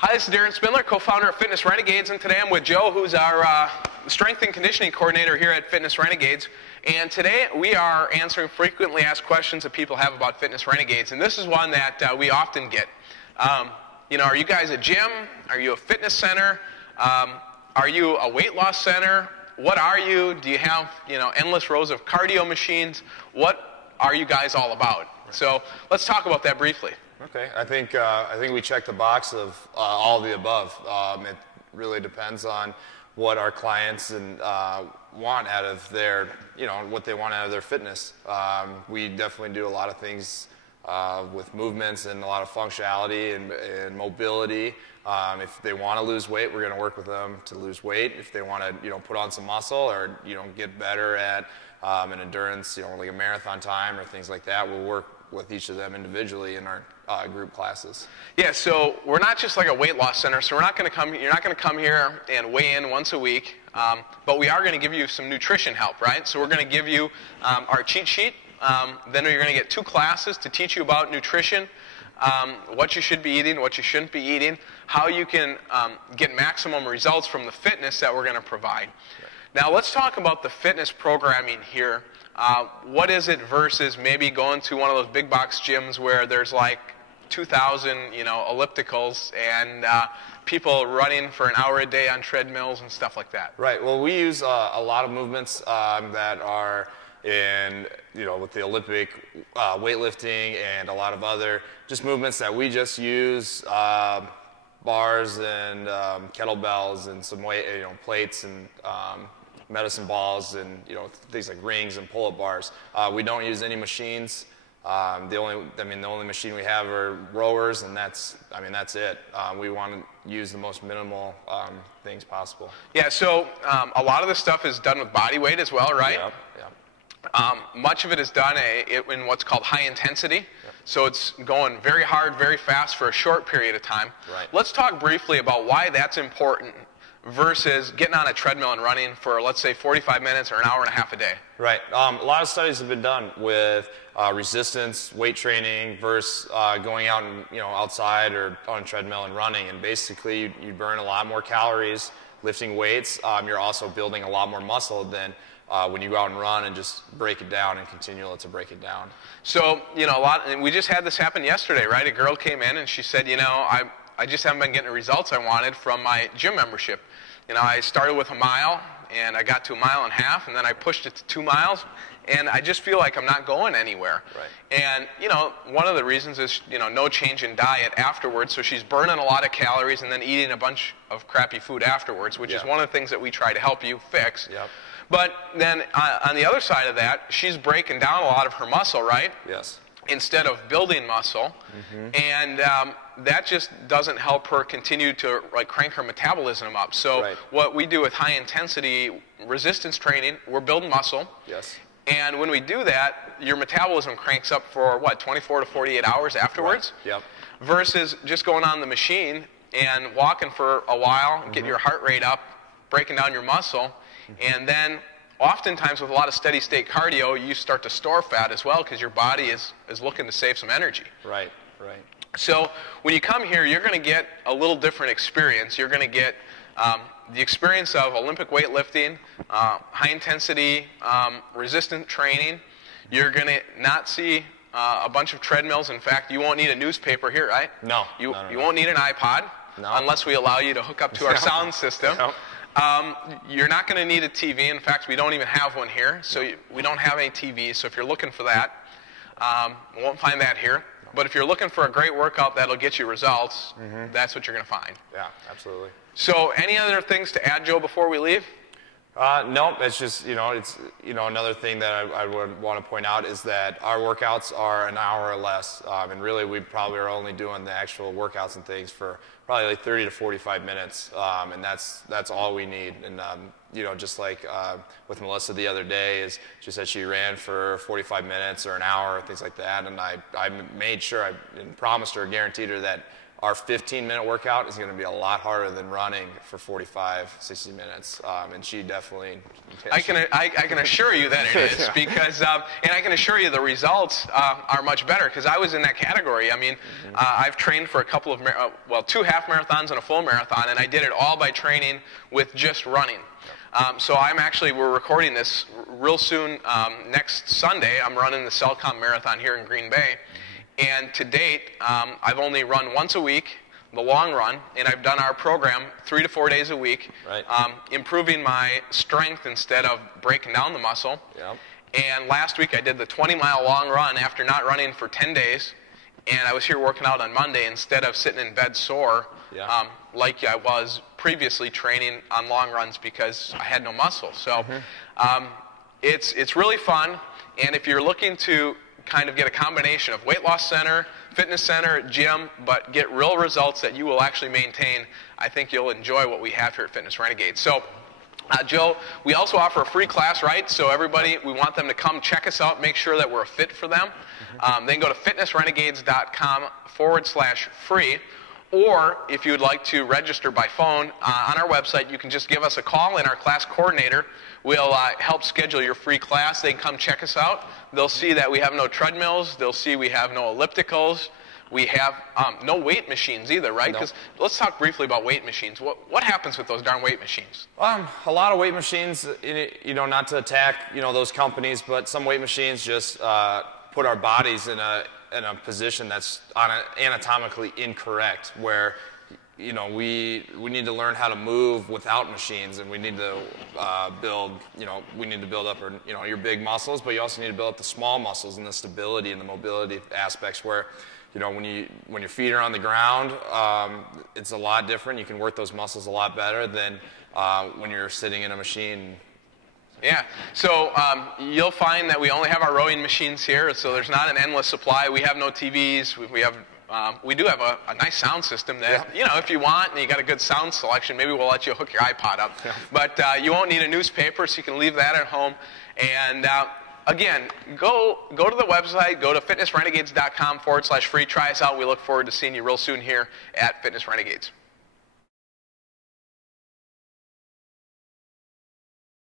Hi, this is Darren Spindler, co-founder of Fitness Renegades, and today I'm with Joe, who's our strength and conditioning coordinator here at Fitness Renegades. And today we are answering frequently asked questions that people have about Fitness Renegades, and this is one that we often get. Are you guys a gym? Are you a fitness center? Are you a weight loss center? What are you? Do you have endless rows of cardio machines? What are you guys all about? So let's talk about that briefly. Okay, I think we check the box of all of the above. It really depends on what our clients want out of their, what they want out of their fitness. We definitely do a lot of things with movements and a lot of functionality and mobility. If they want to lose weight, we're going to work with them to lose weight. If they want to, put on some muscle or get better at an endurance, like a marathon time or things like that, we'll work with each of them individually in our group classes. Yeah, so we're not just like a weight loss center, so you're not going to come here and weigh in once a week, but we are going to give you some nutrition help, right? So we're going to give you our cheat sheet. Then you're going to get 2 classes to teach you about nutrition, what you should be eating, what you shouldn't be eating, how you can get maximum results from the fitness that we're going to provide. Right. Now let's talk about the fitness programming here. What is it versus maybe going to one of those big box gyms where there's like 2,000, ellipticals and people running for an hour a day on treadmills and stuff like that? Right. Well, we use a lot of movements that are in, with the Olympic weightlifting and a lot of other just movements that we just use, bars and kettlebells and some weight, plates and medicine balls and things like rings and pull-up bars. We don't use any machines. The only machine we have are rowers, and that's it. We want to use the most minimal things possible. Yeah. So a lot of this stuff is done with body weight as well, right? Yeah. Much of it is done in what's called high intensity. Yep. So it's going very hard, very fast for a short period of time. Right. Let's talk briefly about why that's important versus getting on a treadmill and running for, let's say, 45 minutes or an hour and a half a day. Right. A lot of studies have been done with resistance, weight training versus going out and outside or on a treadmill and running. And basically, you burn a lot more calories lifting weights. You're also building a lot more muscle than when you go out and run and just break it down and continue to break it down. So and we just had this happen yesterday, right? A girl came in and she said, I just haven't been getting the results I wanted from my gym membership. I started with a mile, and I got to 1.5 miles, and then I pushed it to 2 miles, and I just feel like I'm not going anywhere. Right. And, one of the reasons is, no change in diet afterwards, so she's burning a lot of calories and then eating a bunch of crappy food afterwards, which is one of the things that we try to help you fix. Yep. But then on the other side of that, she's breaking down a lot of her muscle, right? Yes. Instead of building muscle, and that just doesn't help her continue to crank her metabolism up. So what we do with high intensity resistance training, we're building muscle. Yes. And when we do that, your metabolism cranks up for 24 to 48 hours afterwards. Right. Yep. Versus just going on the machine and walking for a while, getting your heart rate up, breaking down your muscle, and then oftentimes with a lot of steady state cardio, you start to store fat as well because your body is looking to save some energy. Right. So when you come here, you're going to get a little different experience. You're going to get the experience of Olympic weightlifting, high intensity resistant training. You're going to not see a bunch of treadmills. In fact, you won't need a newspaper here, right? No. You won't need an iPod unless we allow you to hook up to our sound system. No. You're not going to need a TV. In fact, we don't even have one here. So we don't have any TVs. So if you're looking for that, you won't find that here. But if you're looking for a great workout that'll get you results, that's what you're going to find. Yeah, absolutely. So any other things to add, Joe, before we leave? No, it's just, it's, another thing that I would want to point out is that our workouts are an hour or less. And really, we probably are only doing the actual workouts and things for probably like 30 to 45 minutes. And that's all we need. And, just like with Melissa the other day, is she said she ran for 45 minutes or an hour, things like that. And I made sure, and promised her, guaranteed her that our 15-minute workout is going to be a lot harder than running for 45, 60 minutes. And she definitely... I can assure you that it is, because, and I can assure you the results are much better, because I was in that category. I mean, I've trained for a couple of, 2 half marathons and a full marathon, and I did it all by training with just running. So we're recording this real soon. Next Sunday, I'm running the Cellcom Marathon here in Green Bay. And to date, I've only run once a week, the long run, and I've done our program 3 to 4 days a week, right. Improving my strength instead of breaking down the muscle. Yep. And last week I did the 20-mile long run after not running for 10 days, and I was here working out on Monday instead of sitting in bed sore, like I was previously training on long runs because I had no muscle. So it's really fun, and if you're looking to kind of get a combination of weight loss center, fitness center, gym, but get real results that you will actually maintain, I think you'll enjoy what we have here at Fitness Renegades. So, Joe, we also offer a free class, right? So everybody, we want them to come check us out, make sure that we're a fit for them. They can go to fitnessrenegades.com/free. Or if you would like to register by phone on our website, you can just give us a call, and our class coordinator will help schedule your free class. They can come check us out. They'll see that we have no treadmills. They'll see we have no ellipticals. We have no weight machines either, right? Because let's talk briefly about weight machines. What happens with those darn weight machines? A lot of weight machines, not to attack, those companies, but some weight machines just put our bodies in a position that's anatomically incorrect, where we need to learn how to move without machines, and we need to build up your big muscles, but you also need to build up the small muscles and the stability and the mobility aspects, where when your feet are on the ground, it's a lot different. You can work those muscles a lot better than when you're sitting in a machine. Yeah, so you'll find that we only have our rowing machines here, so there's not an endless supply. We have no TVs. We do have a nice sound system that, if you want and you got a good sound selection, maybe we'll let you hook your iPod up. Yeah. But you won't need a newspaper, so you can leave that at home. And again, go to the website, go to fitnessrenegades.com/free. Try us out. We look forward to seeing you real soon here at Fitness Renegades.